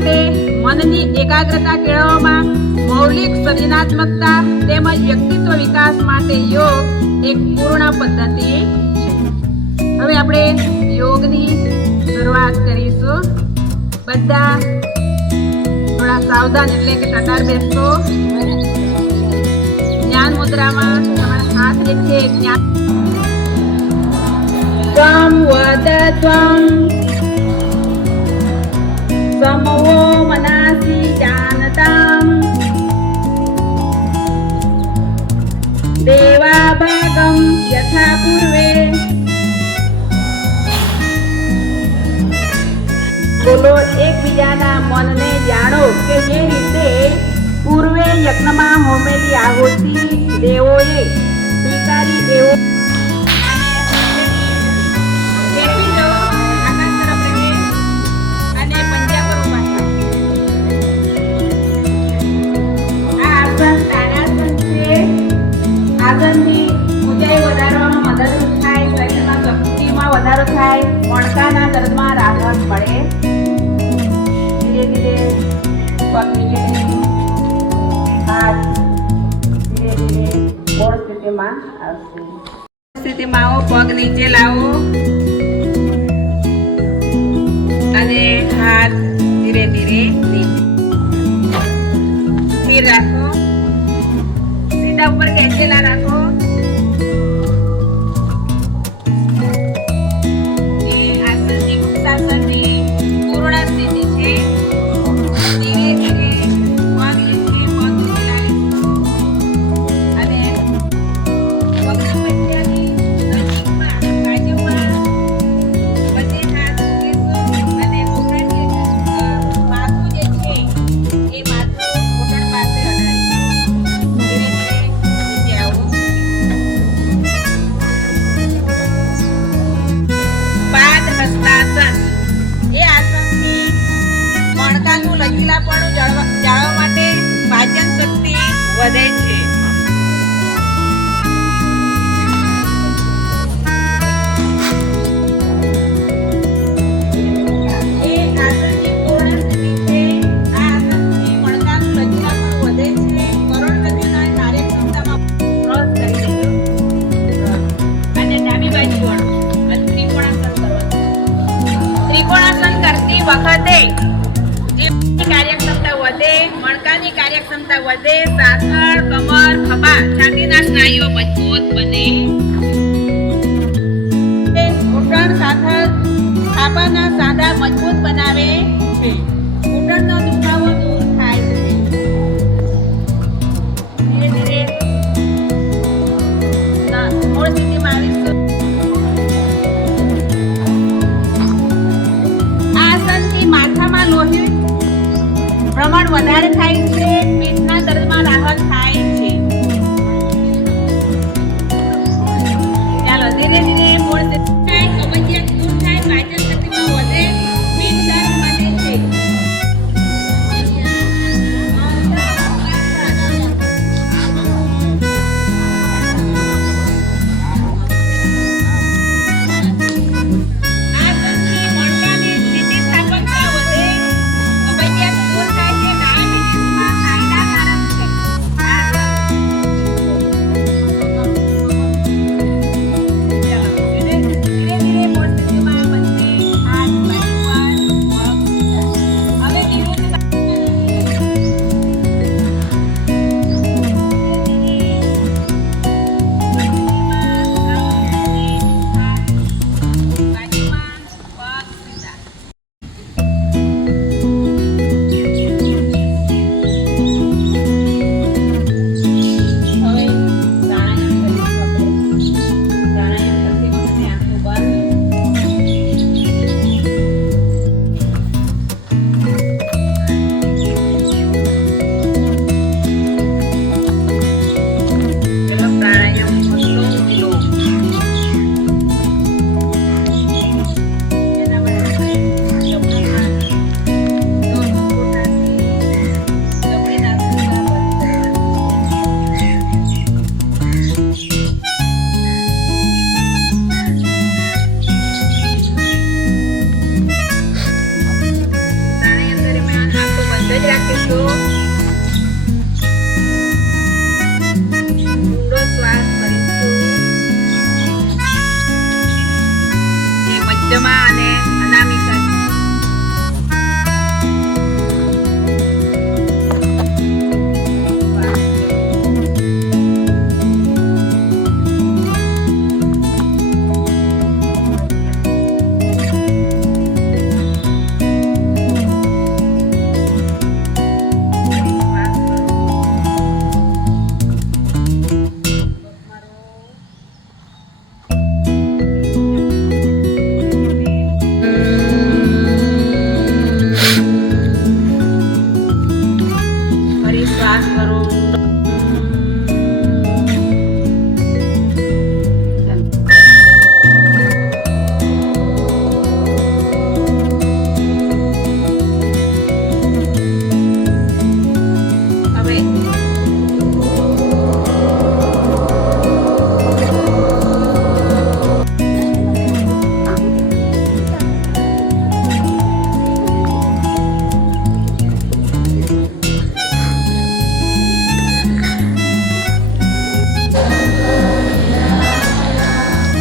માટે મનની એકાગ્રતા કેળવવામાં મૌલિક સર્જનાત્મકતા તેમજ વ્યક્તિત્વ વિકાસ માટે યોગ એક પૂર્ણ પદ્ધતિ છે. હવે આપણે યોગની શરૂઆત કરીશું. બધા થોડા સાવધાન એટલે કે કતાર બેસતો. જ્ઞાન મુદ્રામાં તમારા હાથ છે. જ્ઞાન ત્વમ વદ ત્વમ સમવો મનાસી જાનતામ દેવા ભાગમ યથા પૂર્વે. બોલો, એકબીજાના મનને જાણો કે જે રીતે પૂર્વે યજ્ઞમાં હોમેલી આહુતિ દેવોએ સ્વીકારી એવો આસનની ઊંચાઈ વધારવામાં મદદરૂપ થાય, શરીરમાં શક્તિમાં વધારો થાય, મણકાના દર્દમાં રાહત મળે. ધીરે ધીરે પગ નીચે હાથ ધીરે ધીરે મૂળ સ્થિતિમાં આવશે. સ્થિતિમાં આવો, પગ નીચે લાવો અને હાથ ધીરે ધીરે નીચે સ્થિર રાખો. ઉપર ખેંચેલા રાખો. એ આસનની વૃક્ષાસનની પૂર્ણ સ્થિતિ છે. ધીરે ધીરે પગ નીચે પગ લાવીશું અને પગના પંજાની નજીકમાં બાજુમાં બંને હાથ મૂકીશું અને માથું જે છે એ માથું ઘૂંટણ પાસે લચીલાપણું જાળવવા માટે પાચન શક્તિ વધે છે. એ આસનની પૂર્ણ સ્થિતિ છે. આ આસનથી મણકાનું લચીલાપણું વધે છે. કરોડરજ્જુના કાર્યક્ષમતામાં ક્રોસ કરી દેજો અને ડાબી બાજુ વળો અને ત્રિકોણાસન કરવાનું. ત્રિકોણાસન કરતી વખતે કાર્યક્ષમતા વધે, મણકાની કાર્યક્ષમતા વધે, સાંકળ, કમર, ખભા, છાતીના સ્નાયુઓ મજબૂત બને. ઘૂંટણ સાથે ખાભાના સાંધા મજબૂત બનાવે છે. ઘૂંટણનો દુખાવો દૂર થાય છે. ધીરે ધીરે મૂળ સ્થિતિમાં આવીશું. આ આસનથી માથામાં લોહી પ્રમાણ વધારે થાય છે. પેટના દર્દમાં રાહત થાય છે. ચાલો ધીરે ધીરે મૂળ થાય, કબજિયાત દૂર થાય, પાચન શક્તિમાં વધે, પેટ સાફ બને છે. આ કરીશું. ઊંડો શ્વાસ કરીશું. એ મધ્યમાં અને અનામિકા. શ્વાસ કરો.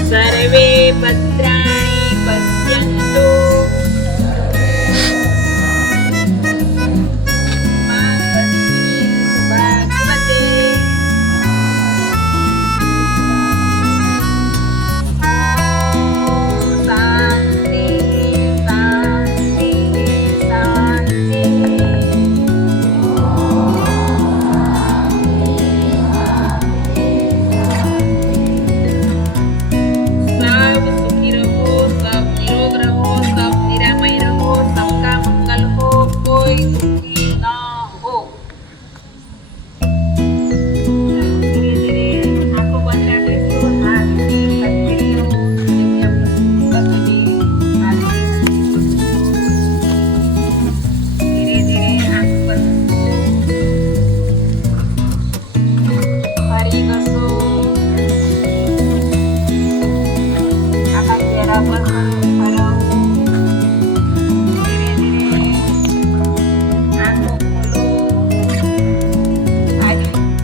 સર્વે ભદ્રાણિ પશ્યન્તુ મા કસ્મિન ભાગવતે શાંતિ શાંતિ શાંતિ.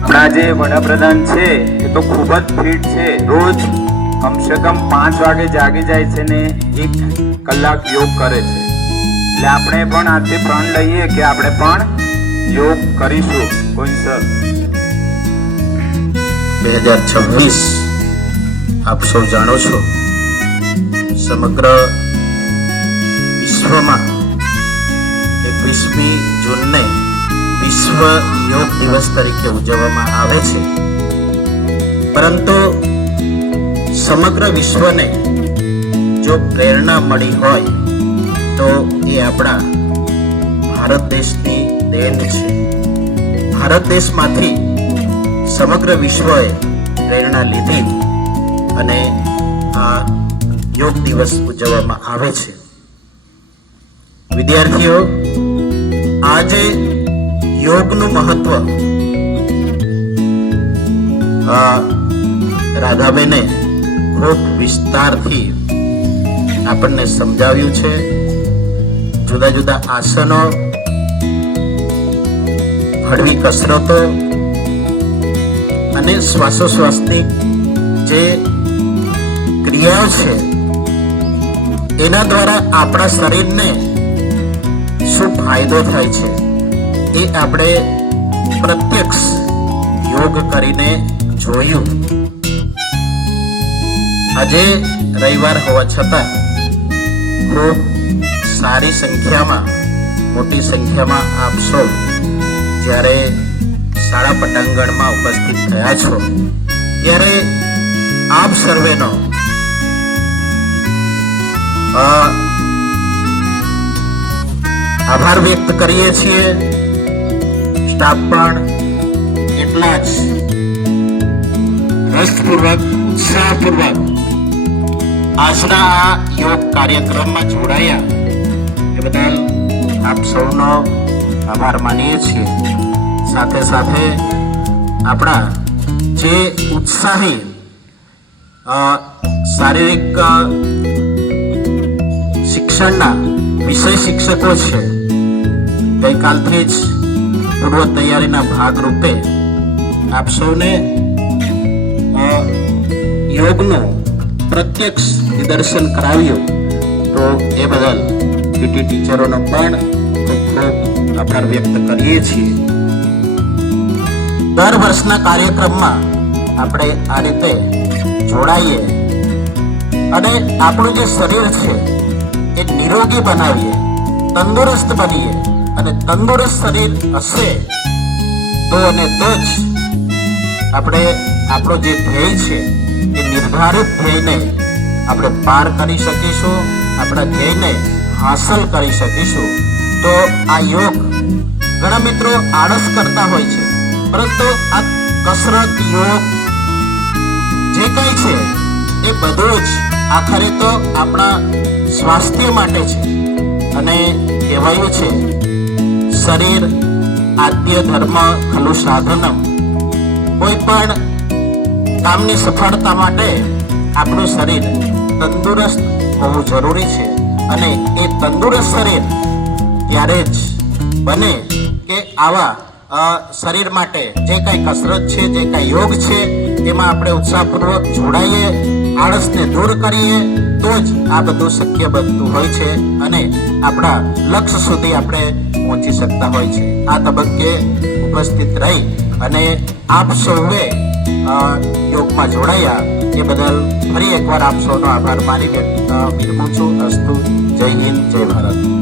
આપણા જે વડાપ્રધાન છે એ તો ખૂબ જ ફિટ છે. રોજ કમસે કમ 5 વાગે જાગી જાય છે ને 1 કલાક યોગ કરે છે. એટલે આપણે પણ આજથી પ્રણ લઈએ કે આપણે પણ યોગ કરીશું. કોઈ સર 2026 આપ સૌ જાણો છો સમગ્ર વિશ્વમાં 21મી જૂનને વિશ્વ યોગ દિવસ તરીકે ઉજવવામાં આવે છે. પરંતુ સમગ્ર વિશ્વને જો પ્રેરણા મળી હોય તો એ આપણા ભારત દેશની દેન છે. ભારત દેશમાંથી સમગ્ર વિશ્વએ પ્રેરણા લીધી અને આ યોગ દિવસ ઉજવવામાં આવે છે. વિદ્યાર્થીઓ, આજે યોગનું મહત્વ રાધાબેને ખૂબ વિસ્તારથી આપણને સમજાવ્યું છે. જુદા જુદા આસનો, હળવી કસરતો અને શ્વાસોશ્વાસની જે ક્રિયાઓ છે એના દ્વારા આપણા શરીરને શું ફાયદો થાય છે એ આપણે પ્રત્યક્ષ યોગ કરીને જોયું. આજે રવિવાર હોવા છતાં ખૂબ સારી સંખ્યામાં, મોટી સંખ્યામાં આપ સૌ જ્યારે શાળા પટાંગણમાં ઉપસ્થિત થયા છો ત્યારે આપ સર્વેનો આભાર વ્યક્ત કરીએ છીએ. સ્ટાફ પણ એટલા જ રસપૂર્વક, ઉત્સાહપૂર્વક આજના આ યોગ કાર્યક્રમમાં જોડાયા એ બદલ આપ સૌનો આભાર માનીએ છીએ. સાથે સાથે આપણા જે ઉત્સાહી શારીરિક શિક્ષણના વિષય શિક્ષકો છે, ગઈકાલથી જ પૂર્વ તૈયારીના ભાગરૂપે આપ સૌને યોગનું પ્રત્યક્ષ નિદર્શન કરાવ્યું, તો એ બદલ પીટી ટીચરોનો પણ ખૂબ ખૂબ આભાર વ્યક્ત કરીએ છીએ. દર વર્ષના કાર્યક્રમમાં આપણે આ રીતે જોડાઈએ અને આપણું જે શરીર છે એ નિરોગી બનાવીએ, તંદુરસ્ત બનીએ. અને તંદુરસ્ત શરીર હશે તો અને તો જ આપણે આપણો જે ધ્યેય છે એ નિર્ધારિત ધ્યેયને આપણે પાર કરી શકીશું, આપણા ધ્યેયને હાંસલ કરી શકીશું. તો આ યોગ, ઘણા મિત્રો આળસ કરતા હોય છે, પરંતુ આ કસરત, યોગ જે કંઈ છે એ બધું જ આખરે તો આપણા સ્વાસ્થ્ય માટે છે. અને કહેવાયું છે, શરીર આદ્ય ધર્મ ખલુ સાધનમ. કોઈ પણ કામની સફળતા માટે આપણું શરીર તંદુરસ્ત હોવું જરૂરી છે. અને એ તંદુરસ્ત શરીર ત્યારે જ બને કે આવા શરીર માટે જે કાંઈ કસરત છે, જે કાંઈ યોગ છે, એમાં આપણે ઉત્સાહપૂર્વક જોડાઈએ, આળસને દૂર કરીએ, તો જ આ બધું શક્ય બનતું હોય છે અને આપણા લક્ષ્ય સુધી આપણે પહોંચી શકતા હોય છે. આ તબક્કે ઉપસ્થિત રહી અને આપ સૌએ યોગમાં જોડાયા એ બદલ ફરી એકવાર આપ સૌનો આભાર માની વિરમું છું. અસ્તુ. જય હિન્દ, જય ભારત.